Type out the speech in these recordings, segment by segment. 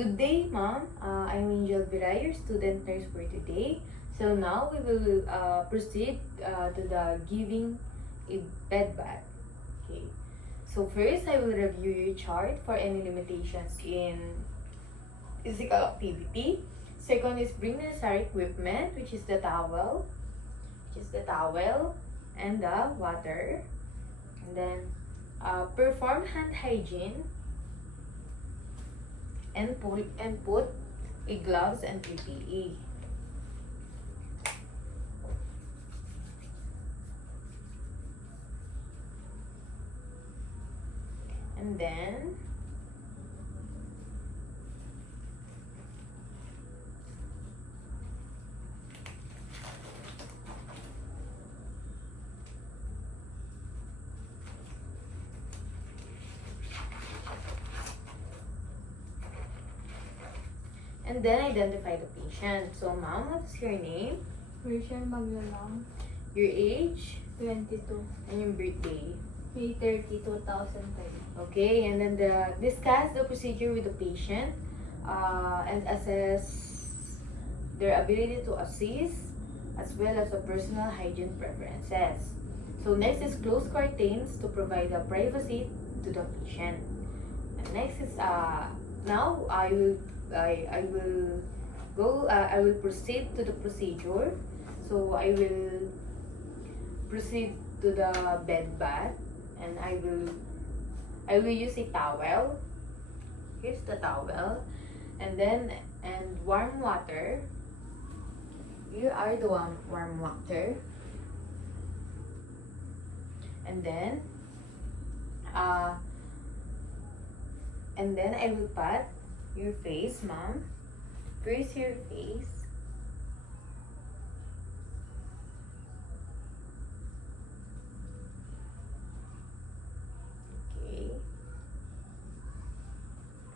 Good day, ma'am. I'm Angel Viray, your student nurse for today. So now we will proceed to the giving a bed bath. Okay. So first, I will review your chart for any limitations in physical activity. Second is bring necessary equipment, which is the towel, and the water. And then perform hand hygiene and put a gloves and PPE. And then identify the patient. So, ma'am, what's your name? Rachel Maglalang, Your age? 22, And your birthday? May 30, 2010. Okay, and then discuss the procedure with the patient and assess their ability to assist as well as the personal hygiene preferences. So next is close curtains to provide the privacy to the patient. And next is now I will proceed to the procedure. So I will proceed to the bed bath, and I will use a towel. Here's the towel, and warm water. Here are the warm water, and then I will pat your face, ma'am. First your face.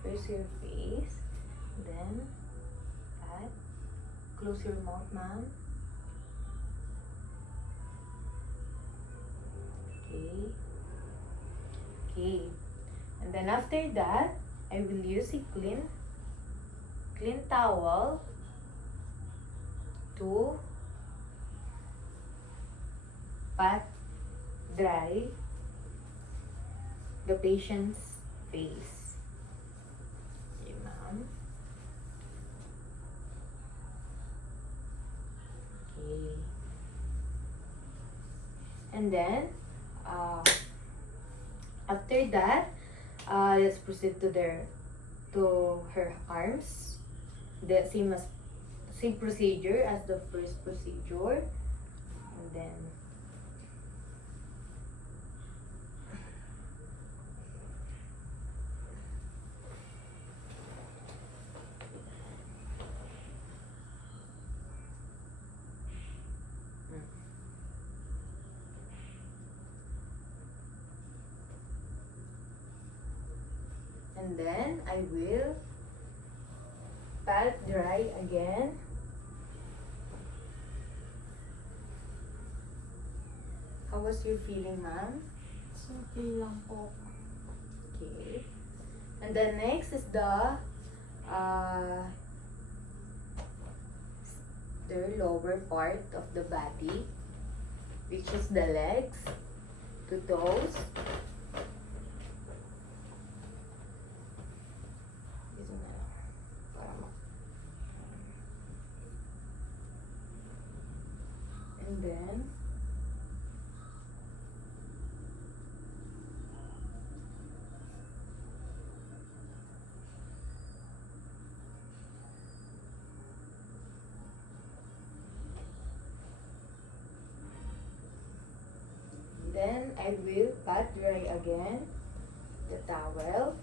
First your face, then pat. Close your mouth, ma'am. Okay. And then after that, I will use a clean towel to pat dry the patient's face. Okay, ma'am. Okay. And then, after that, let's proceed to her arms. The same procedure as the first procedure, and then I will pat dry again. How was your feeling, ma'am? It's okay lang po. Okay. And then next is the lower part of the body, which is the legs to toes. And then I will pat dry again the towel.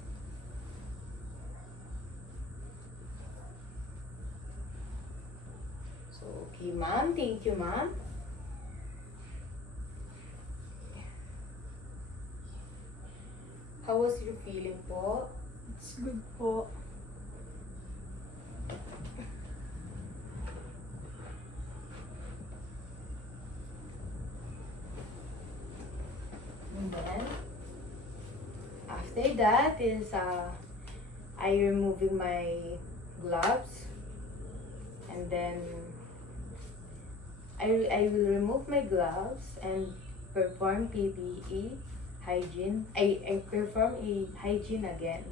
So, okay, ma'am. Thank you, ma'am. How was your feeling po? It's good po. And then, after that is I removing my gloves, and then I will remove my gloves and perform PPE hygiene. I perform a hygiene again.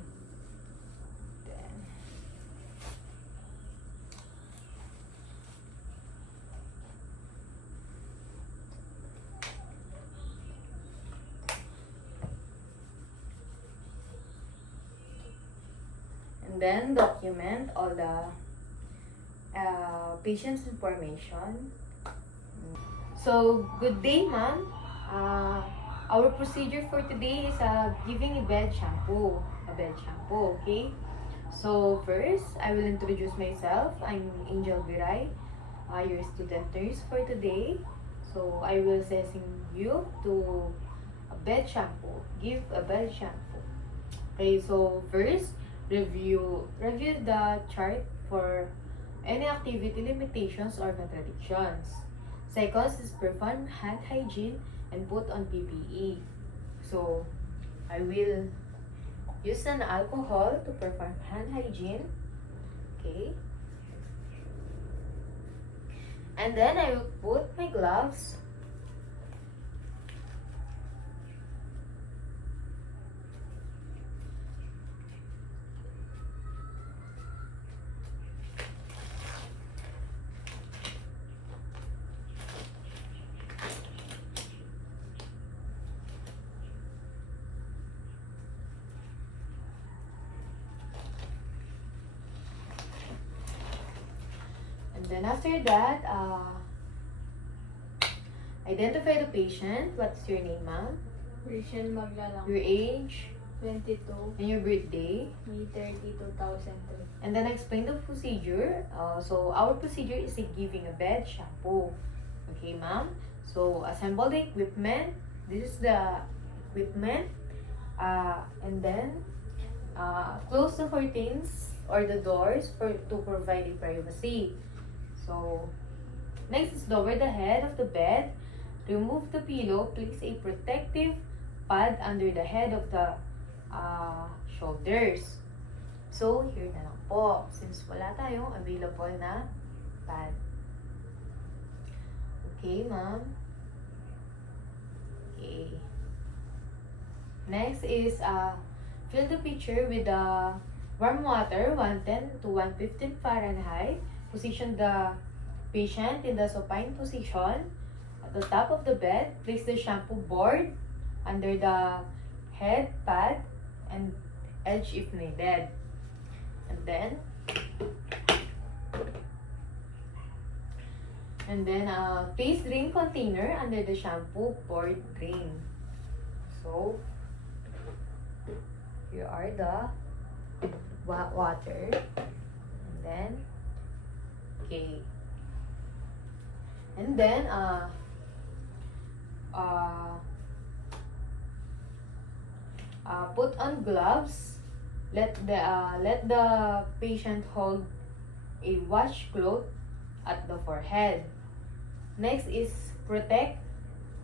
Then, document all the patient's information. So, good day, ma'am. Our procedure for today is giving a bed shampoo. Okay? So, first, I will introduce myself. I'm Angel Viray, your student nurse for today. So, I will assessing you to a bed shampoo. Give a bed shampoo. Okay, so first, review the chart for any activity limitations or contradictions. Second is perform hand hygiene and put on PPE. So, I will use an alcohol to perform hand hygiene. Okay. And then I will put my gloves. And then after that, identify the patient. What's your name, ma'am? Rachel Maglalang. Your age 22, and your birthday. May 30, 2003. And then explain the procedure. So our procedure is giving a bed shampoo. Okay, ma'am? So assemble the equipment. This is the equipment. And then close the curtains or the doors to provide a privacy. So next is lower the head of the bed. Remove the pillow. Place a protective pad under the head of the shoulders. So, here na lang po. Since wala tayong available na pad. Okay, ma'am. Okay. Next is, fill the pitcher with warm water, 110 to 115 Fahrenheit. Position the patient in the supine position. At the top of the bed, place the shampoo board under the head pad and edge if needed. And then place drain container under the shampoo board drain. So here are the water, and then okay, and then put on gloves. Let the patient hold a washcloth at the forehead. Next is protect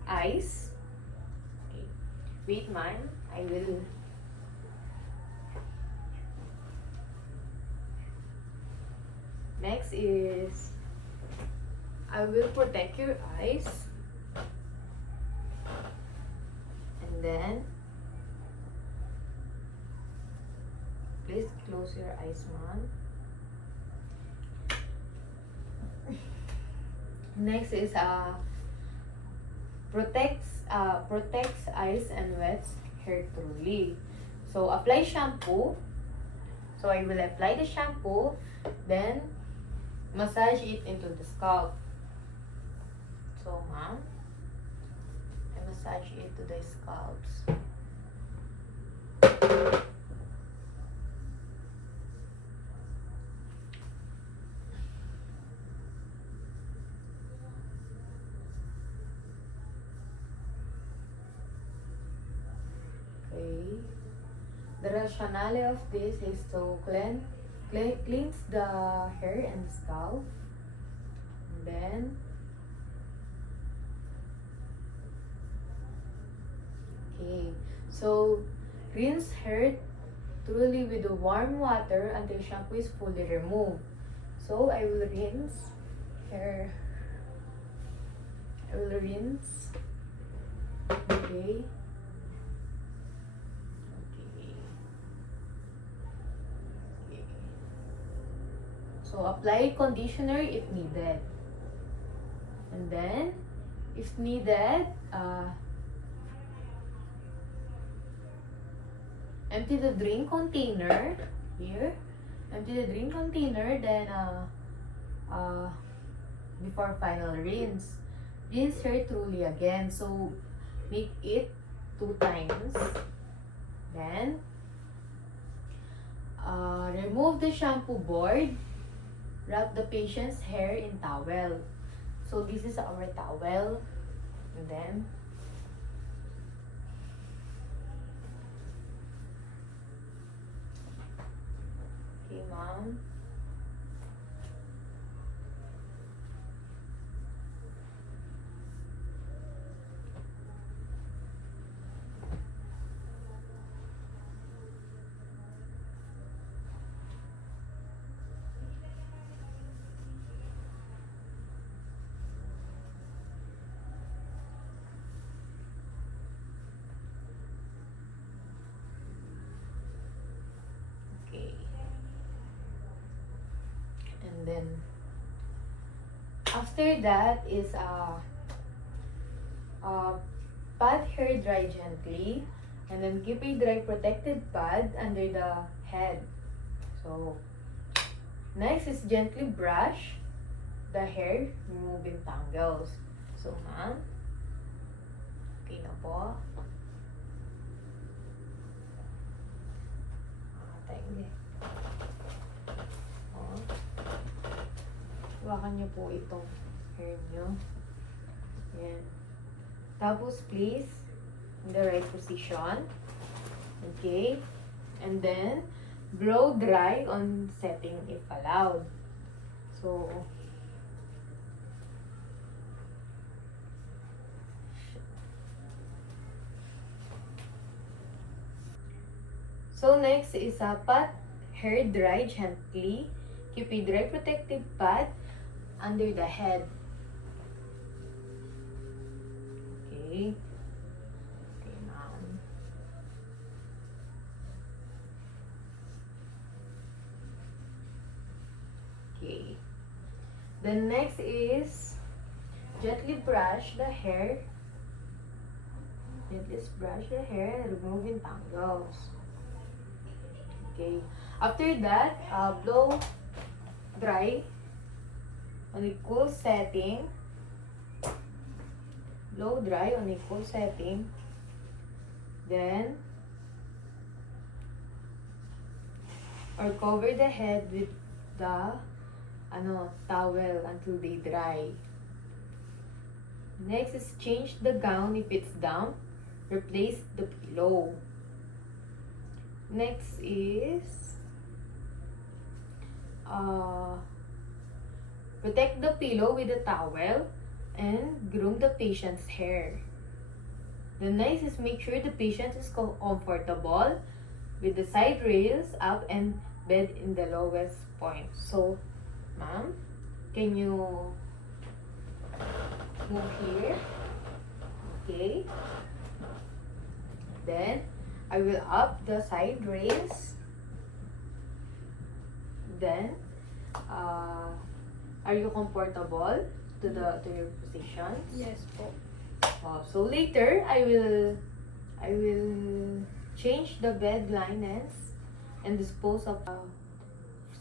eyes. Okay. Wait, man. I will. Next is I will protect your eyes. And then please close your eyes, man. Next is protects eyes and wets hair thoroughly. So apply shampoo. So I will apply the shampoo, then massage it into the scalp. So ma'am, I massage it to the scalps. The rationale of this is to cleanse the hair and scalp. And then, okay, so rinse hair thoroughly with the warm water until shampoo is fully removed. So I will rinse here. I will rinse. Okay. So apply conditioner if needed. And then, if needed, empty the drink container here. Empty the drink container, then before final rinse. Rinse her thoroughly again. So make it 2 times. Then remove the shampoo board. Wrap the patient's hair in towel. So this is our towel. And then okay, ma'am. Okay. And then after that is pad hair dry gently, and then keep a dry protected pad under the head. So next is gently brush the hair, removing tangles. So ma'am, okay na po. Hawakan niyo po itong hair niyo. Yan. Tapos please, in the right position. Okay. And then, blow dry on setting if allowed. So next is pat hair dry gently. Keep a dry protective pad under the head. Okay. Okay, ma'am. Okay. Then next is gently brush the hair. Gently brush the hair, removing tangles. Okay. After that, blow dry on a cool setting. Blow dry on a cool setting. Then, or cover the head with the towel until they dry. Next is change the gown if it's damp. Replace the pillow. Next is protect the pillow with a towel and groom the patient's hair. The next is make sure the patient is comfortable with the side rails up and bed in the lowest point. So, ma'am, can you move here? Okay. Then, I will up the side rails. Then, are you comfortable to your positions? Yes po. So later, I will change the bed linens and dispose of.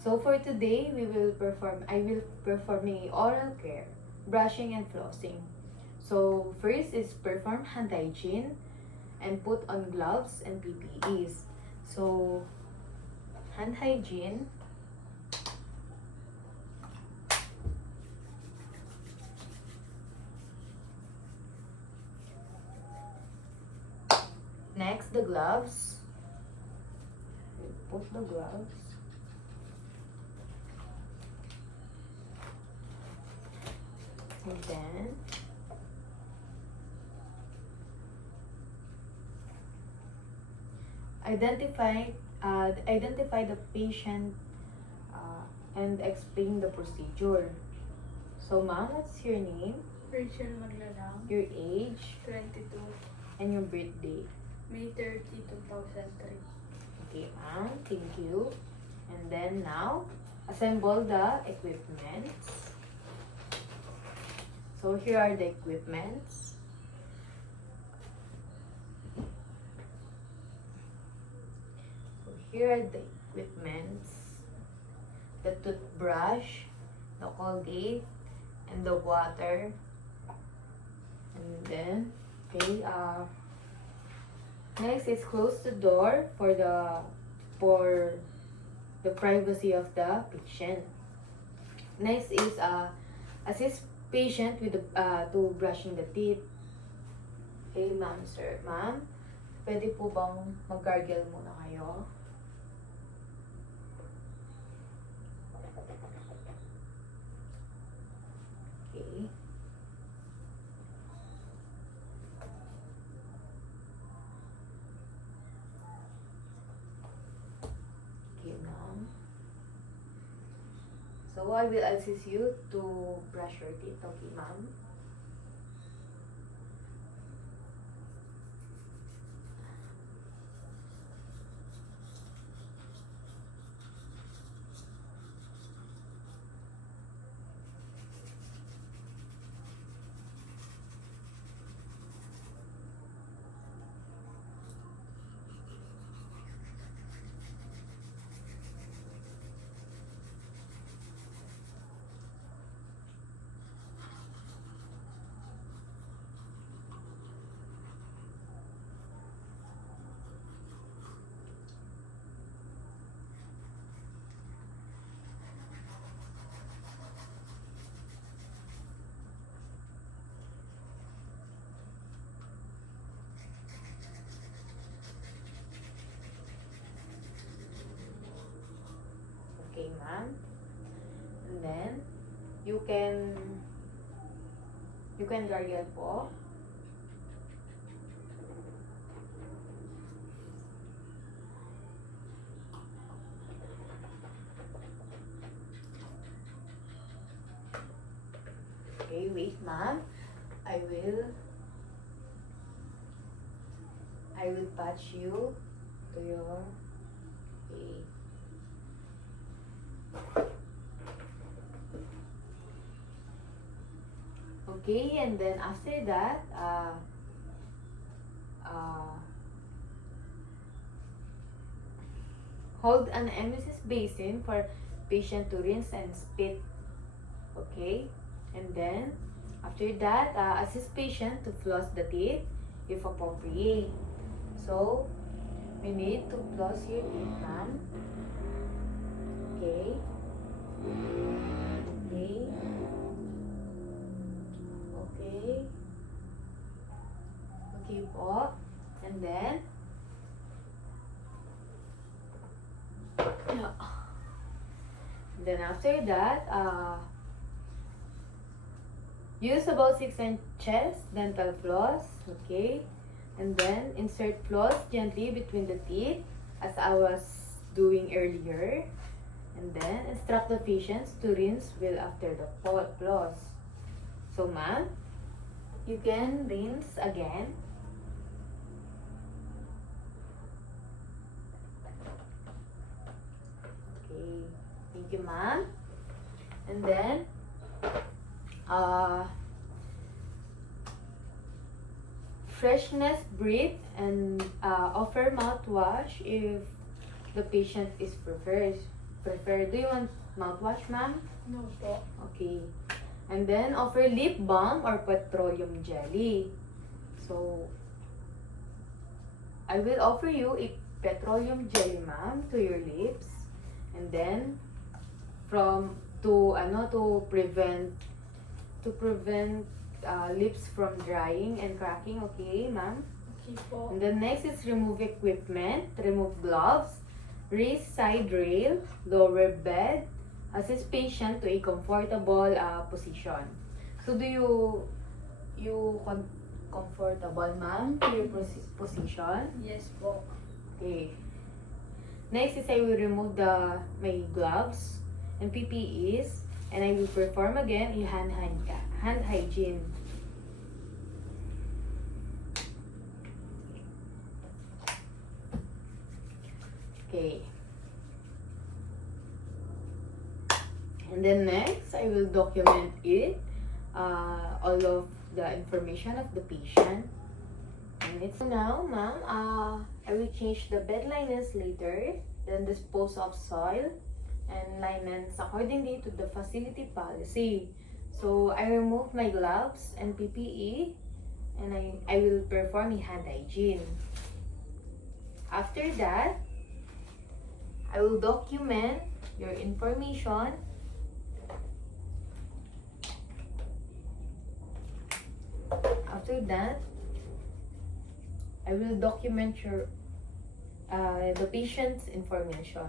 So for today, I will perform a oral care, brushing and flossing. So first is perform hand hygiene and put on gloves and PPEs. So hand hygiene. Next, the gloves. Put the gloves. And then, identify the patient and explain the procedure. So, ma'am, what's your name, Rachel Maglalang. your age, 22. and your birthday? May 30, 2003. Okay, ma'am. Thank you. And then now, assemble the equipments. So here are the equipments. So here are the equipments. The toothbrush, the Colgate, and the water. And then, okay, next is close the door for the privacy of the patient. Next is assist patient with to brushing the teeth. Okay, ma'am, sir, ma'am, pwede po bang mag-gargle muna kayo? Okay. Okay, ma'am. So I will assist you to brush your teeth, okay, ma'am? Okay, ma'am. And then, you can gargle po. Okay, wait, ma'am. I will patch you to your okay. Okay, and then after that, hold an emesis basin for patient to rinse and spit. Okay, and then after that, assist patient to floss the teeth if appropriate. So, we need to floss your teeth, ma'am. Okay. Okay. Okay. Okay po. And then, after that, use about 6 inches dental floss, okay? And then insert floss gently between the teeth as I was doing earlier. And then instruct the patients to rinse well after the floss. So ma'am, you can rinse again. Okay, thank you, ma'am. And then, freshness breath and offer mouthwash if the patient is preferred. Do you want mouthwash, ma'am? No po. Okay. And then offer lip balm or petroleum jelly. So, I will offer you a petroleum jelly, ma'am, to your lips. And then, to prevent lips from drying and cracking, okay, ma'am? Okay po. And then next is remove equipment, remove gloves, raise side rail, lower bed, assist patient to a comfortable position. So do you comfortable, ma'am, to your position? Yes po. Okay. Next is I will remove my gloves and PPEs, and I will perform again a hand hygiene. Okay. And then next, I will document it, all of the information of the patient. And it's now, ma'am, I will change the bed linens later, then dispose of soil and linens accordingly to the facility policy. So I remove my gloves and PPE, and I will perform a hand hygiene. After that, I will document your information. After that, I will document the patient's information.